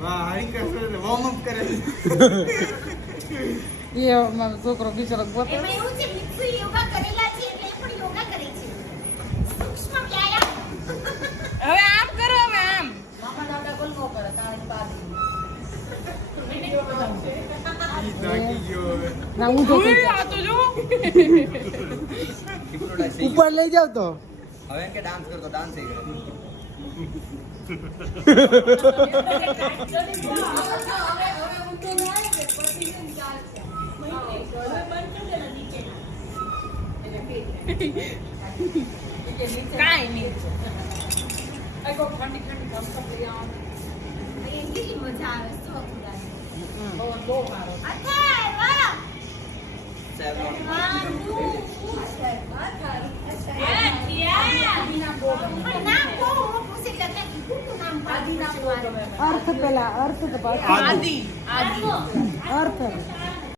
વાહ હરી કરે warm up કરે એ મારો છોકરો બિચારો પોતે એમાં એવું છે મિત્સુ યોગા કરેલા છે એટલે એ પણ યોગા કરે છે સૂક્ષ્મ વ્યાયામ હવે આમ કરો હવે આમ મામા દાદા બોલ નો કરે તાણી પાડી ઈ થાકી ગયો હવે ના ઊંધો થઈ ઉઈ, જાવ. આ તો જો ઉપર લઈ જાવ તો હવે કે ડાન્સ કરતો ડાન્સ થઈ ગયો હવે ઊંધો ન આવે કે પછી ને ચાલશે કાંઈ નહીં. આ કો ઠંડી ઠંડી કપ લઈ આવો એ કેટલી મજા આવે તો ખુદાને બહુ બહુ મારો અચ્છા વાહ સેવન વાહ આદિના બહુ ગમે નામ બહુ મોટું છે એટલે કીધું નામ આદિના બહુ ગમે અર્થ પેલા અર્થ તો પાછો આદિ આદિ અર્થ